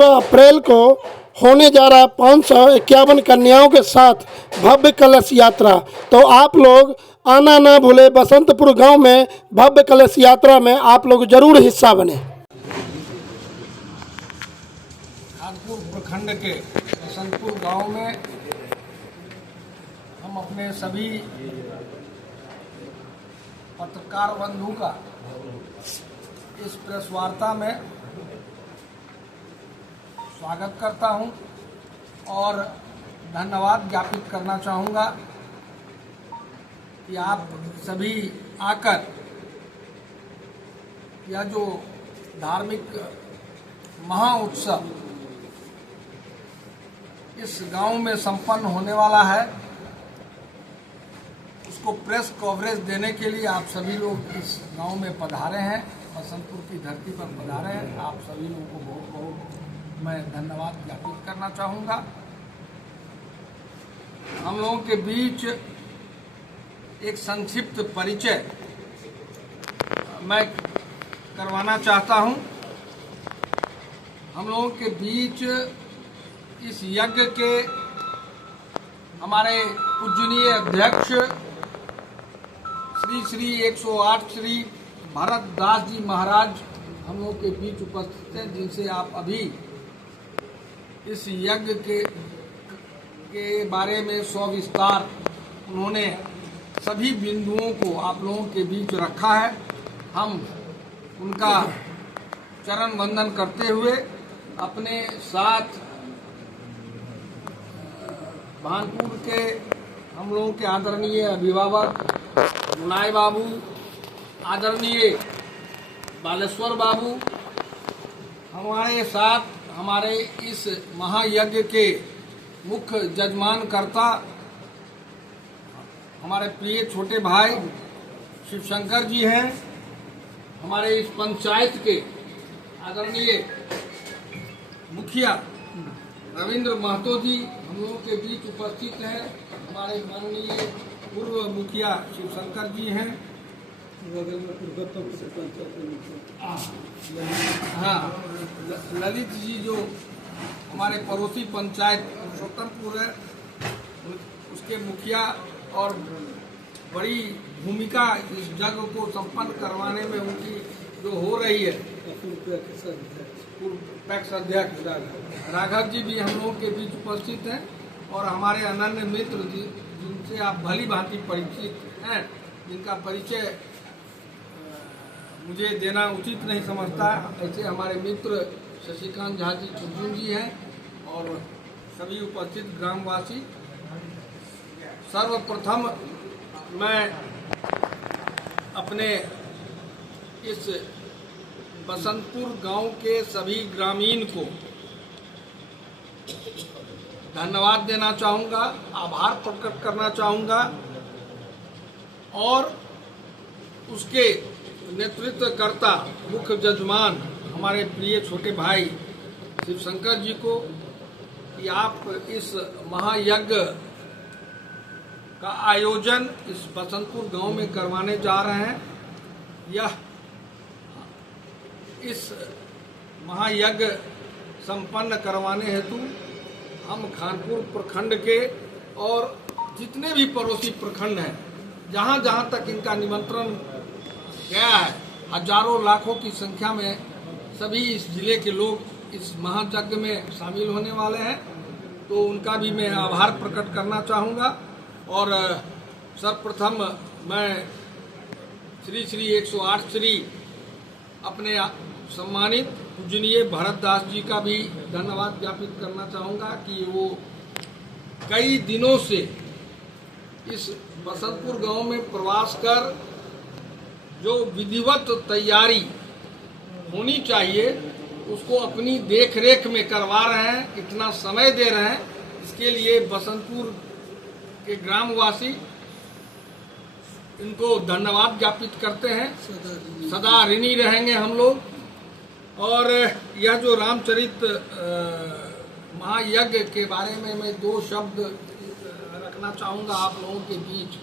15 अप्रैल को होने जा रहा 551 कन्याओं के साथ भव्य कलश यात्रा। तो आप लोग आना ना भूले, बसंतपुर गांव में भव्य कलश यात्रा में आप लोग जरूर हिस्सा बने। खानपुर प्रखंड के बसंतपुर गांव में हम अपने सभी पत्रकार बंधु का इस प्रेस वार्ता में स्वागत करता हूं और धन्यवाद ज्ञापित करना चाहूँगा कि आप सभी आकर यह जो धार्मिक महाउत्सव इस गांव में संपन्न होने वाला है, उसको प्रेस कवरेज देने के लिए आप सभी लोग इस गांव में पधारे हैं, बसंतपुर की धरती पर पधारे हैं। आप सभी लोगों को बहुत बहुत मैं धन्यवाद ज्ञापित करना चाहूँगा। हम लोगों के बीच एक संक्षिप्त परिचय मैं करवाना चाहता हूँ। हम लोगों के बीच इस यज्ञ के हमारे पूजनीय अध्यक्ष श्री 108 श्री भरत दास जी महाराज हम लोगों के बीच उपस्थित हैं, जिनसे आप अभी इस यज्ञ के बारे में सविस्तार उन्होंने सभी बिंदुओं को आप लोगों के बीच रखा है। हम उनका चरण वंदन करते हुए अपने साथ भानपुर के हम लोगों के आदरणीय अभिभावक मुनाई बाबू, आदरणीय बालेश्वर बाबू, हमारे साथ हमारे इस महायज्ञ के मुख्य जजमान कर्ता हमारे प्रिय छोटे भाई शिवशंकर जी हैं। हमारे इस पंचायत के आदरणीय मुखिया रविंद्र महतो जी हम लोगों के बीच उपस्थित हैं। हमारे माननीय पूर्व मुखिया शिवशंकर जी हैं। हाँ, ललित जी जो हमारे पड़ोसी पंचायत पुरुषोत्तमपुर है, उसके मुखिया और बड़ी भूमिका इस जगह को संपन्न करवाने में उनकी जो हो रही है, पैक्स अध्यक्ष राघव जी भी हम लोगों के बीच उपस्थित हैं और हमारे अनन्य मित्र जी जिनसे आप भली भांति परिचित हैं, जिनका परिचय मुझे देना उचित नहीं समझता, ऐसे हमारे मित्र शशिकांत झा जी चुर्जुन जी हैं और सभी उपस्थित ग्रामवासी। सर्वप्रथम मैं अपने इस बसंतपुर गांव के सभी ग्रामीण को धन्यवाद देना चाहूँगा, आभार प्रकट करना चाहूँगा और उसके नेतृत्वकर्ता मुख्य जजमान हमारे प्रिय छोटे भाई शिवशंकर जी को कि आप इस महायज्ञ का आयोजन इस बसंतपुर गांव में करवाने जा रहे हैं। यह इस महायज्ञ संपन्न करवाने हेतु हम खानपुर प्रखंड के और जितने भी पड़ोसी प्रखंड हैं, जहाँ जहाँ तक इनका निमंत्रण गया है, हजारों लाखों की संख्या में सभी इस जिले के लोग इस महायज्ञ में शामिल होने वाले हैं, तो उनका भी मैं आभार प्रकट करना चाहूँगा। और सर्वप्रथम मैं श्री 108 श्री अपने सम्मानित पूजनीय भरत दास जी का भी धन्यवाद ज्ञापित करना चाहूँगा कि वो कई दिनों से इस बसंतपुर गांव में प्रवास कर जो विधिवत तैयारी होनी चाहिए उसको अपनी देखरेख में करवा रहे हैं, इतना समय दे रहे हैं। इसके लिए बसंतपुर के ग्रामवासी इनको धन्यवाद ज्ञापित करते हैं, सदा ऋणी रहेंगे हम लोग। और यह जो रामचरित महायज्ञ के बारे में मैं दो शब्द रखना चाहूँगा आप लोगों के बीच।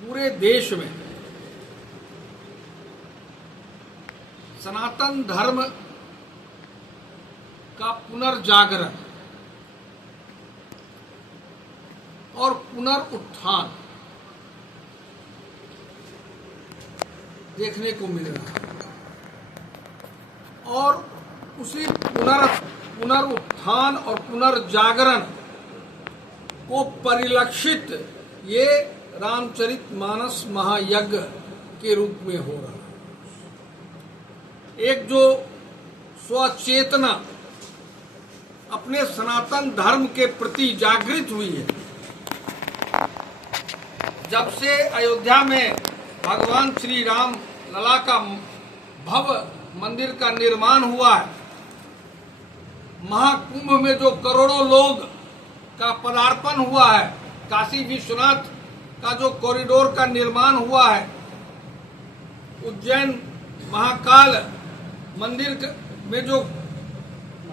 पूरे देश में सनातन धर्म का पुनर्जागरण और पुनरुत्थान देखने को मिल रहा है और उसी पुनरुत्थान और पुनर्जागरण को परिलक्षित ये रामचरितमानस महायज्ञ के रूप में हो रहा है। एक जो स्वचेतना अपने सनातन धर्म के प्रति जागृत हुई है, जब से अयोध्या में भगवान श्री राम लला का भव्य मंदिर का निर्माण हुआ है, महाकुंभ में जो करोड़ों लोग का पदार्पण हुआ है, काशी विश्वनाथ का जो कॉरिडोर का निर्माण हुआ है, उज्जैन महाकाल मंदिर में जो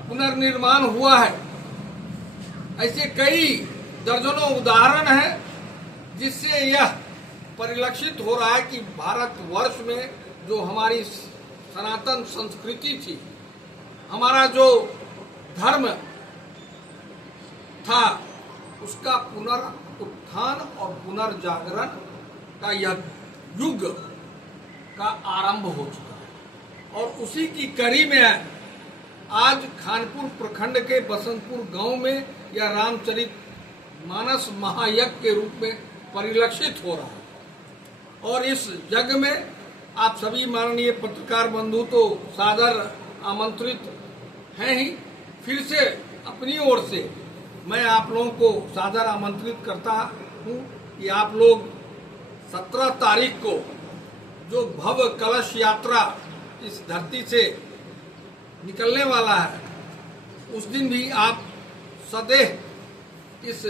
पुनर्निर्माण हुआ है, ऐसे कई दर्जनों उदाहरण हैं जिससे यह परिलक्षित हो रहा है कि भारतवर्ष में जो हमारी सनातन संस्कृति थी, हमारा जो धर्म था, उसका पुनरुत्थान और पुनर्जागरण का यह युग का आरंभ हो चुका है। और उसी की कड़ी में आज खानपुर प्रखंड के बसंतपुर गांव में यह रामचरितमानस महायज्ञ के रूप में परिलक्षित हो रहा है। और इस यज्ञ में आप सभी माननीय पत्रकार बंधु तो सादर आमंत्रित हैं ही, फिर से अपनी ओर से मैं आप लोगों को सादर आमंत्रित करता हूं कि आप लोग 17 तारीख को जो भव्य कलश यात्रा इस धरती से निकलने वाला है, उस दिन भी आप सदैव इस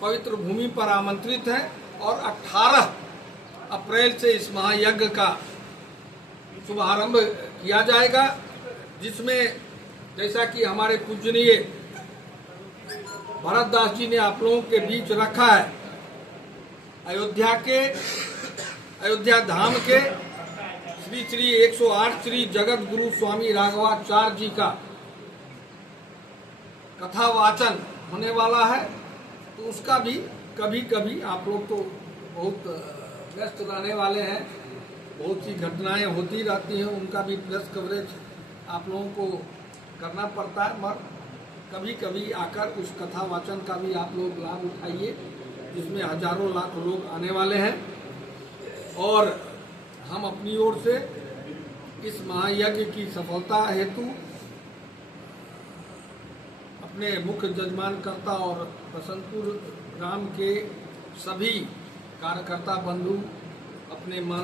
पवित्र भूमि पर आमंत्रित हैं। और 18 अप्रैल से इस महायज्ञ का शुभारंभ किया जाएगा, जिसमें जैसा कि हमारे पूजनीय भरत दास जी ने आप लोगों के बीच रखा है, अयोध्या धाम के श्री 108 श्री जगत गुरु स्वामी राघवाचार्य जी का कथा वाचन होने वाला है। तो उसका भी कभी कभी आप लोग तो बहुत व्यस्त रहने वाले हैं, बहुत सी घटनाएं होती रहती हैं, उनका भी प्रेस कवरेज आप लोगों को करना पड़ता है, मगर कभी कभी आकर उस कथा वाचन का भी आप लोग लाभ उठाइए, जिसमें हजारों लाख लोग आने वाले हैं। और हम अपनी ओर से इस महायज्ञ की सफलता हेतु अपने मुख्य जजमानकर्ता और बसंतपुर ग्राम के सभी कार्यकर्ता बंधु अपने मान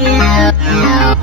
Yeah.